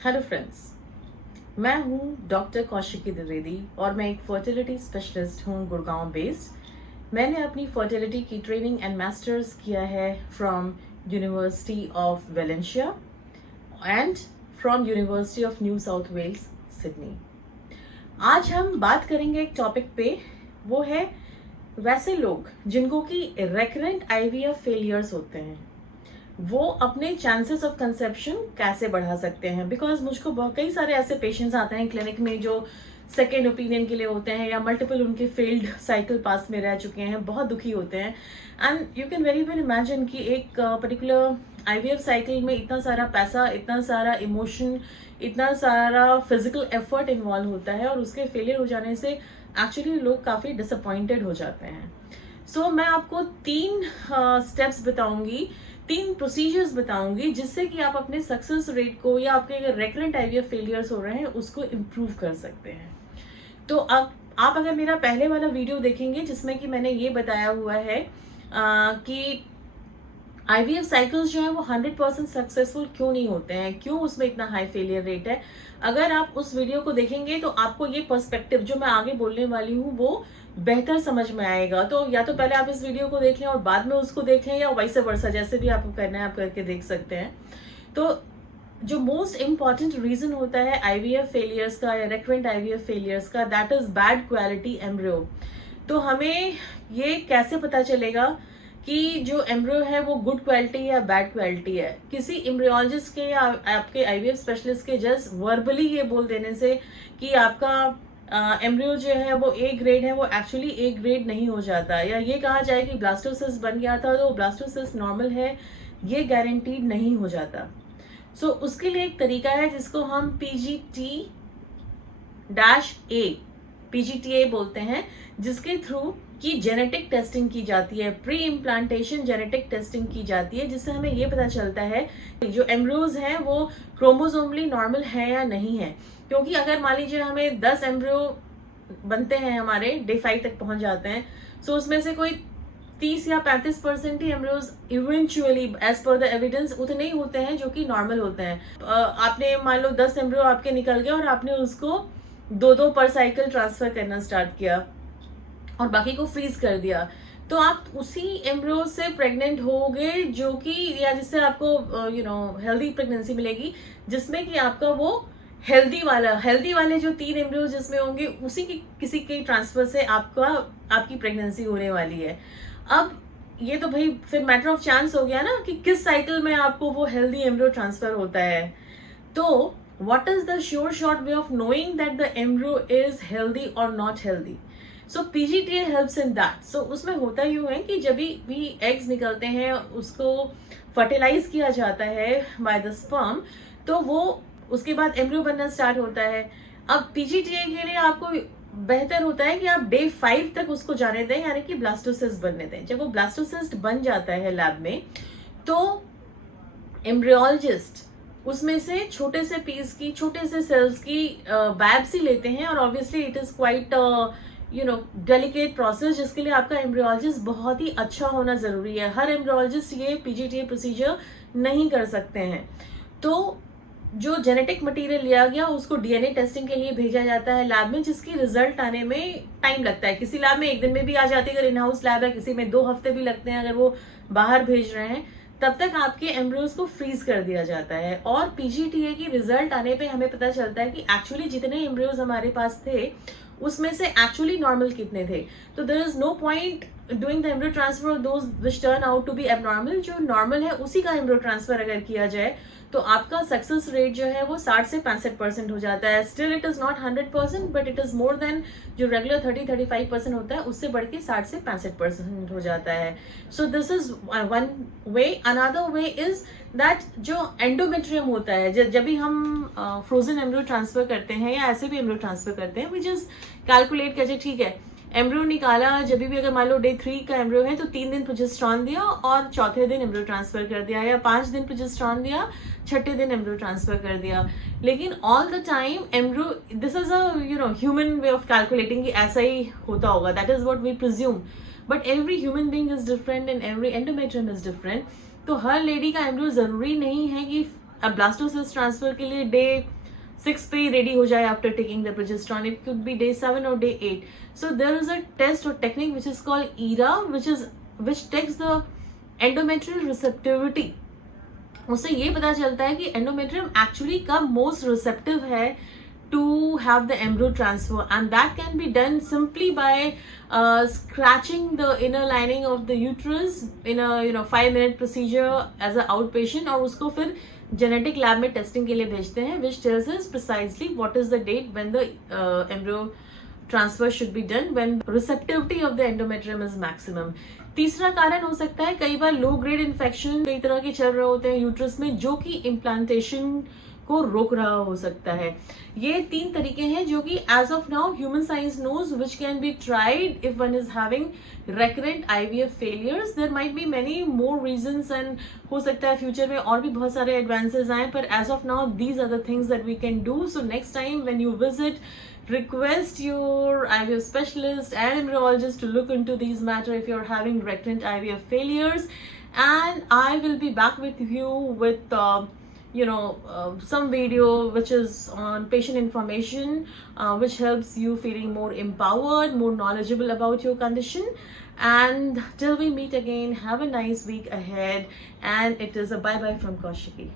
Hello friends, मैं हूँ doctor Kaushiki Dwivedi और मैं एक फर्टिलिटी स्पेशलिस्ट हूँ गुड़गांव बेस्ड। मैंने अपनी फर्टिलिटी की ट्रेनिंग एंड मास्टर्स किया है from university of Valencia and from university of New South Wales Sydney. आज हम बात करेंगे एक टॉपिक पे, वो है वैसे लोग जिनको कि रेकरेंट आईवीएफ फेलियर्स होते हैं, वो अपने चांसेस ऑफ कंसेप्शन कैसे बढ़ा सकते हैं। बिकॉज मुझको बहुत कई सारे ऐसे पेशेंट्स आते हैं क्लिनिक में जो सेकेंड ओपिनियन के लिए होते हैं या मल्टीपल उनके फेल्ड साइकिल पास में रह चुके हैं, बहुत दुखी होते हैं। And you can very well imagine कि एक पर्टिकुलर आईवीएफ साइकिल में इतना सारा पैसा, इतना सारा इमोशन, इतना सारा फिजिकल एफर्ट इन्वॉल्व होता है और उसके फेलियर हो जाने से एक्चुअली लोग काफ़ी डिसअपॉइंटेड हो जाते हैं। सो मैं आपको 3 स्टेप्स बताऊंगी, 3 प्रोसीजर्स बताऊंगी जिससे कि आप अपने सक्सेस रेट को या आपके अगर रेकरेंट आईवीएफ फेलियर्स हो रहे हैं उसको इम्प्रूव कर सकते हैं। तो अब आप अगर मेरा पहले वाला वीडियो देखेंगे जिसमें कि मैंने ये बताया हुआ है कि आईवीएफ साइकिल्स जो है वो 100% सक्सेसफुल क्यों नहीं होते हैं, क्यों उसमें इतना हाई फेलियर रेट है। अगर आप उस वीडियो को देखेंगे तो आपको ये पर्सपेक्टिव जो मैं आगे बोलने वाली हूँ वो बेहतर समझ में आएगा। तो या तो पहले आप इस वीडियो को देख लें और बाद में उसको देखें, या वैसे वर्सा, जैसे भी आपको करना है आप करके देख सकते हैं। तो जो मोस्ट इम्पॉर्टेंट रीजन होता है आईवीएफ फेलियर्स का या रेकरेंट आईवीएफ फेलियर्स का, that is bad quality embryo. तो हमें ये कैसे पता चलेगा कि जो एम्ब्रियो है वो गुड क्वालिटी या बैड क्वालिटी है? किसी एम्ब्रियोलॉजिस्ट के या आपके आईवीएफ स्पेशलिस्ट के जस्ट वर्बली ये बोल देने से कि आपका एम्ब्रियो जो है वो ए ग्रेड है, वो एक्चुअली ए ग्रेड नहीं हो जाता। या ये कहा जाए कि ब्लास्टोसिस्ट बन गया था तो ब्लास्टोसिस्ट नॉर्मल है, ये गारंटीड नहीं हो जाता। सो उसके लिए एक तरीका है जिसको हम PGT-A बोलते हैं, जिसके थ्रू की जेनेटिक टेस्टिंग की जाती है, प्री इम्प्लांटेशन जेनेटिक टेस्टिंग की जाती है, जिससे हमें ये पता चलता है जो एम्ब्रियोज हैं वो क्रोमोसोमली नॉर्मल है या नहीं है। क्योंकि अगर मान लीजिए हमें 10 एम्ब्रियो बनते हैं, हमारे डे 5 तक पहुंच जाते हैं, सो उसमें से कोई 30 या 35% ही embryos eventually as per the evidence उतने ही होते हैं जो कि नॉर्मल होते हैं। आपने मान लो 10 एम्ब्रियो आपके निकल गए और आपने उसको 2-2 पर साइकिल ट्रांसफर करना स्टार्ट किया और बाकी को फ्रीज कर दिया, तो आप उसी एम्ब्रियो से प्रेग्नेंट होगे जो कि, या जिससे आपको हेल्दी प्रेगनेंसी मिलेगी, जिसमें कि आपका वो हेल्दी वाले जो 3 एम्ब्रियो जिसमें होंगे उसी की किसी के ट्रांसफर से आपकी प्रेगनेंसी होने वाली है। अब ये तो भाई फिर मैटर ऑफ चांस हो गया ना कि किस साइकिल में आपको वो हेल्दी एम्ब्रियो ट्रांसफर होता है। तो what is the sure short way of knowing that the embryo is healthy और not healthy? So PGT-A helps in that. So उसमें होता यूं है कि जब भी एग्स निकलते हैं उसको फर्टिलाइज किया जाता है बाय द स्पर्म, तो वो उसके बाद एम्ब्रियो बनना स्टार्ट होता है। अब PGT-A के लिए आपको बेहतर होता है कि आप डे 5 तक उसको जाने दें, यानी कि ब्लास्टोसिस्ट बनने दें। जब वो ब्लास्टोसिस्ट बन जाता है लैब में, तो एम्ब्रियोलॉजिस्ट उसमें से छोटे से पीस की, छोटे से सेल्स की बायोप्सी लेते हैं और obviously it is quite delicate process, जिसके लिए आपका एम्ब्रियोलॉजिस्ट बहुत ही अच्छा होना जरूरी है। हर एम्ब्रियोलॉजिस्ट ये PGT-A प्रोसीजर नहीं कर सकते हैं। तो जो जेनेटिक मटेरियल लिया गया उसको DNA टेस्टिंग के लिए भेजा जाता है लैब में, जिसकी रिजल्ट आने में टाइम लगता है। किसी लैब में 1 दिन में भी आ जाती है अगर इन हाउस लैब है, किसी में 2 हफ्ते भी लगते हैं अगर वो बाहर भेज रहे हैं। तब तक आपके एम्ब्रियोज को फ्रीज कर दिया जाता है और PGT-A की रिजल्ट आने पे हमें पता चलता है कि एक्चुअली जितने एम्ब्रियोज हमारे पास थे उसमें से एक्चुअली नॉर्मल कितने थे। तो there is no point doing the embryo transfer of those which turn out to be abnormal. जो नॉर्मल है उसी का एम्ब्रियो ट्रांसफर अगर किया जाए तो आपका सक्सेस रेट जो है वो 60 से 65% हो जाता है। Still it is not 100%, but it is more than जो रेगुलर 30-35% होता है उससे बढ़ के 60 से 65% हो जाता है। So this is one way. Another way is that जो एंडोमेट्रियम होता है, जब भी हम फ्रोजन एम्ब्रियो ट्रांसफर करते हैं या ऐसे भी एम्ब्रियो ट्रांसफर करते हैं, विच इज कैलकुलेट करके, ठीक है एम्ब्रियो निकाला, जब भी अगर मान लो डे 3 का एम्ब्रियो है तो 3 दिन प्रोजेस्टेरॉन दिया और चौथे दिन एम्ब्रियो ट्रांसफर कर दिया, या 5 दिन प्रोजेस्टेरॉन दिया, छठे दिन एम्ब्रियो ट्रांसफर कर दिया। लेकिन all the time embryo, this is a human way of calculating कि ऐसा ही होता होगा, that is what we presume, but every human being is different and every endometrium is different. तो हर लेडी का एम्ब्रियो जरूरी नहीं है कि अब ब्लास्टोसिस्ट ट्रांसफर के लिए डे 6 पे रेडी हो जाए after taking the progesterone, it could be day 7 और day 8. So there is a test और technique which is called ERA, which takes the endometrial receptivity. उससे ये पता चलता है कि एंडोमेट्रियम एक्चुअली कब मोस्ट रिसेप्टिव है to have the embryo transfer, and that can be done simply by scratching the inner lining of the uterus in a 5-minute procedure as a outpatient, और उसको फिर genetic lab में testing के लिए भेजते हैं, which tells us precisely what is the date when the embryo transfer should be done, when receptivity of the endometrium is maximum. तीसरा कारण हो सकता है कई बार लो ग्रेड इन्फेक्शन कई तरह के चल रहे होते हैं यूट्रस में, जो कि इम्प्लांटेशन को रोक रहा हो सकता है. ये 3 तरीके हैं जो कि as of now human science knows which can be tried if one is having recurrent IVF failures. There might be many more reasons and हो सकता है फ्यूचर में और भी बहुत सारे एडवांसेस आए, पर as of now these are the things that we can do. So next time when you visit, request your IVF specialist and embryologist to look into these matter if you're having recurrent IVF failures. And I will be back with you with some video which is on patient information, which helps you feeling more empowered, more knowledgeable about your condition. And till we meet again, have a nice week ahead, and it is a bye bye from Kaushiki.